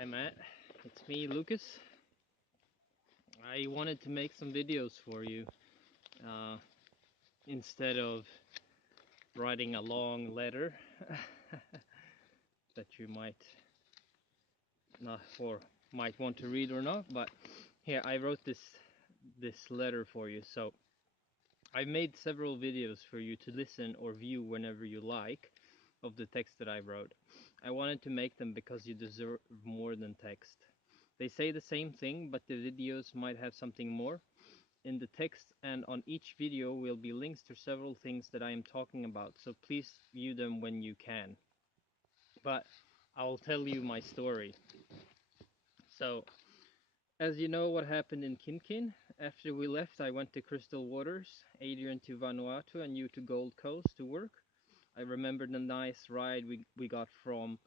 Hi Matt, it's me Lucas. I wanted to make some videos for you uh, instead of writing a long letter that you might not or might want to read or not. But here I wrote this letter for you. So I made several videos for you to listen or view whenever you like of the text that I wrote. I wanted to make them because you deserve more than text. They say the same thing, but the videos might have something more. In the text and on each video will be links to several things that I am talking about, so please view them when you can. But I'll tell you my story. So, as you know what happened in Kinkin, after we left I went to Crystal Waters, Adrian to Vanuatu, and you to Gold Coast to work. I remember the nice ride we got from,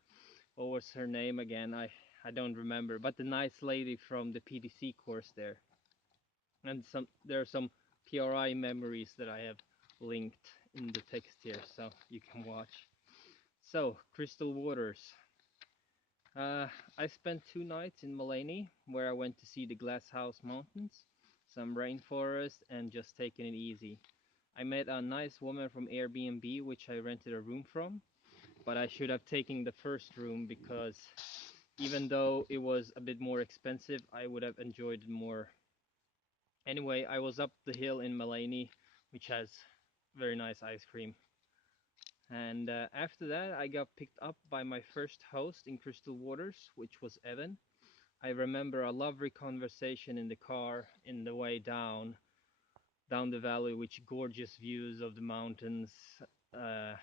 what was her name again? I don't remember, but the nice lady from the PDC course there. And there are some PRI memories that I have linked in the text here, so you can watch. So, Crystal Waters. Uh, I spent 2 nights in Maleny, where I went to see the Glasshouse Mountains, some rainforest, and just taking it easy. I met a nice woman from Airbnb, which I rented a room from, but I should have taken the first room because even though it was a bit more expensive, I would have enjoyed it more. Anyway, I was up the hill in Maleny, which has very nice ice cream. And after that, I got picked up by my first host in Crystal Waters, which was Evan. I remember a lovely conversation in the car in the way down the valley, which gorgeous views of the mountains. Uh,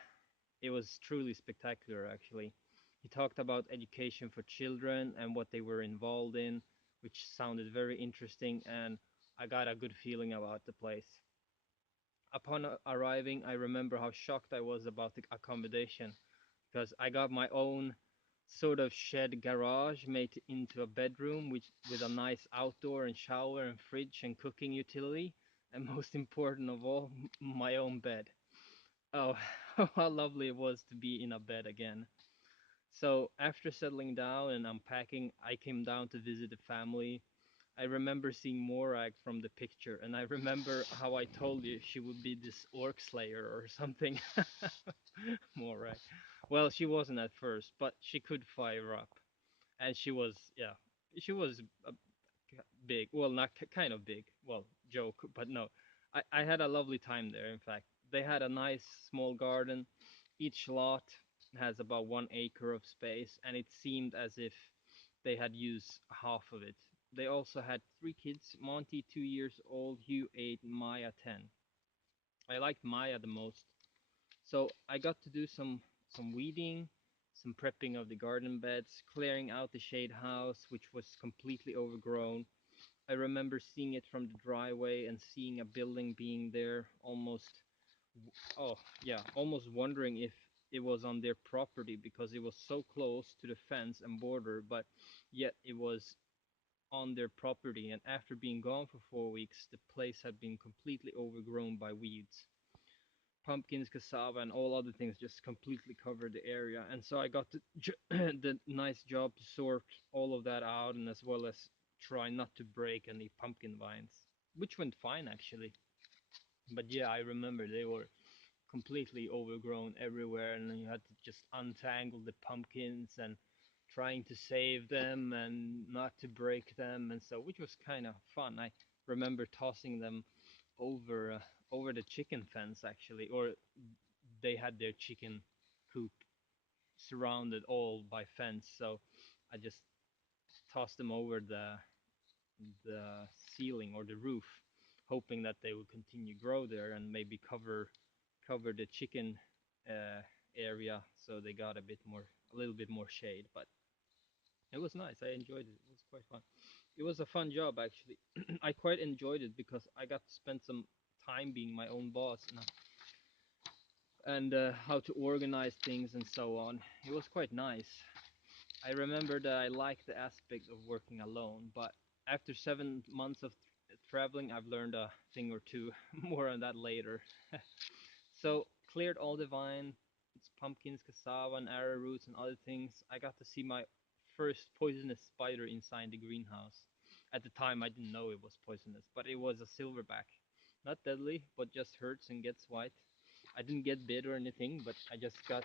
it was truly spectacular, actually. He talked about education for children and what they were involved in, which sounded very interesting, and I got a good feeling about the place. Upon arriving, I remember how shocked I was about the accommodation because I got my own sort of shed garage made into a bedroom with a nice outdoor and shower and fridge and cooking utility, and most important of all, my own bed. Oh, how lovely it was to be in a bed again. So after settling down and unpacking, I came down to visit the family. I remember seeing Morag from the picture, and I remember how I told you she would be this orc slayer or something. Morag. Well, she wasn't at first, but she could fire up, and she was, yeah, she was big. Well, not kind of big. Well, joke, but no. I had a lovely time there. In fact, they had a nice small garden. Each lot has about 1 acre of space, and it seemed as if they had used half of it. They also had 3 kids: Monty, 2 years old; Hugh, 8; Maya, 10. I liked Maya the most. So I got to do some weeding, some prepping of the garden beds, clearing out the shade house, which was completely overgrown. I remember seeing it from the driveway and seeing a building being there, almost, oh yeah, almost wondering if it was on their property because it was so close to the fence and border, but yet it was on their property. And after being gone for 4 weeks, the place had been completely overgrown by weeds. Pumpkins, cassava, and all other things just completely covered the area. And so I got the nice job to sort all of that out, and as well as try not to break any pumpkin vines, which went fine actually. But yeah, I remember they were completely overgrown everywhere, and you had to just untangle the pumpkins and trying to save them and not to break them, and so which was kind of fun. I remember tossing them over over the chicken fence actually, or they had their chicken coop surrounded all by fence, so I just tossed them over the ceiling or the roof, hoping that they would continue grow there and maybe cover the chicken area so they got a little bit more shade. But it was nice. I enjoyed it. It was quite fun. It was a fun job actually. I quite enjoyed it because I got to spend some time being my own boss and how to organize things and so on. It was quite nice. I remember that I liked the aspect of working alone, but after 7 months of traveling, I've learned a thing or two. More on that later. So, cleared all the vine, it's pumpkins, cassava, and arrowroots and other things. I got to see my first poisonous spider inside the greenhouse. At the time, I didn't know it was poisonous, but it was a silverback. Not deadly, but just hurts and gets white. I didn't get bit or anything, but I just got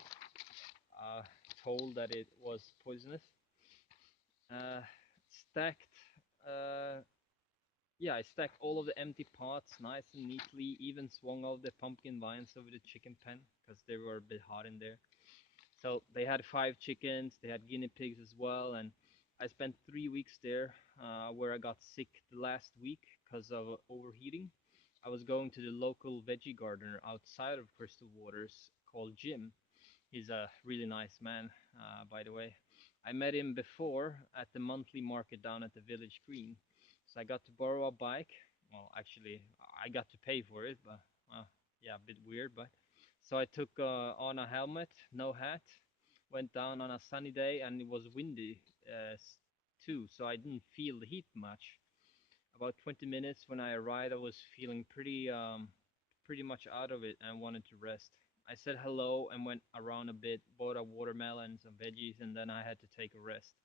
uh, told that it was poisonous. Uh, stacked. Uh, yeah, I stacked all of the empty pots nice and neatly. Even swung all the pumpkin vines over the chicken pen because they were a bit hot in there. So they had 5 chickens, they had guinea pigs as well, and I spent 3 weeks there, where I got sick the last week because of overheating. I was going to the local veggie gardener outside of Crystal Waters called Jim. He's a really nice man, by the way. I met him before at the monthly market down at the village green. So I got to borrow a bike. Well, actually, I got to pay for it, but yeah, a bit weird. But so I took on a helmet, no hat, went down on a sunny day, and it was windy too, so I didn't feel the heat much. About 20 minutes when I arrived, I was feeling pretty much out of it and wanted to rest. I said hello and went around a bit, bought a watermelon, some veggies, and then I had to take a rest.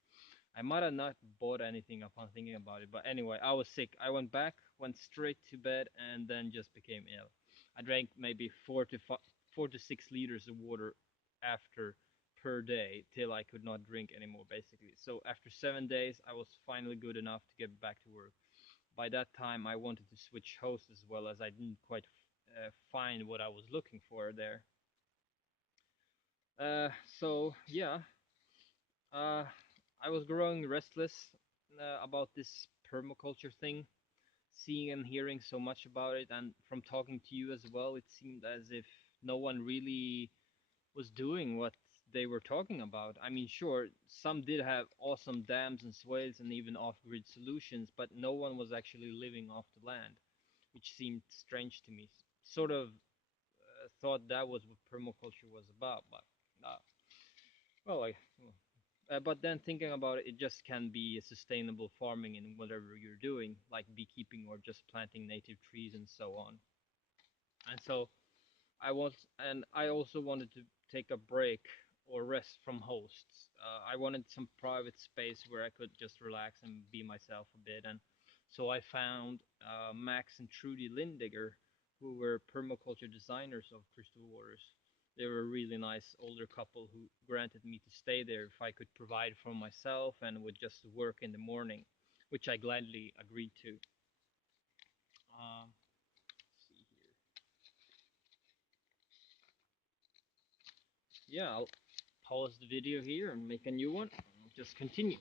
I might have not bought anything upon thinking about it, but anyway, I was sick. I went back, went straight to bed, and then just became ill. I drank maybe 4 to 6 liters of water after per day till I could not drink anymore, basically. So after 7 days, I was finally good enough to get back to work. By that time, I wanted to switch hosts as well, as I didn't quite find what I was looking for there. So yeah, uh, I was growing restless about this permaculture thing, seeing and hearing so much about it, and from talking to you as well, it seemed as if no one really was doing what they were talking about. I mean, sure, some did have awesome dams and swales and even off-grid solutions, but no one was actually living off the land, which seemed strange to me. Sort of thought that was what permaculture was about, but well, but then thinking about it, it just can be a sustainable farming in whatever you're doing, like beekeeping or just planting native trees and so on. And so I was, and I also wanted to take a break or rest from hosts. I wanted some private space where I could just relax and be myself a bit. And so I found Max and Trudy Lindigger, who were permaculture designers of Crystal Waters. They were a really nice older couple who granted me to stay there if I could provide for myself and would just work in the morning, which I gladly agreed to. Let's see here. Yeah, I'll pause the video here and make a new one. Just continue.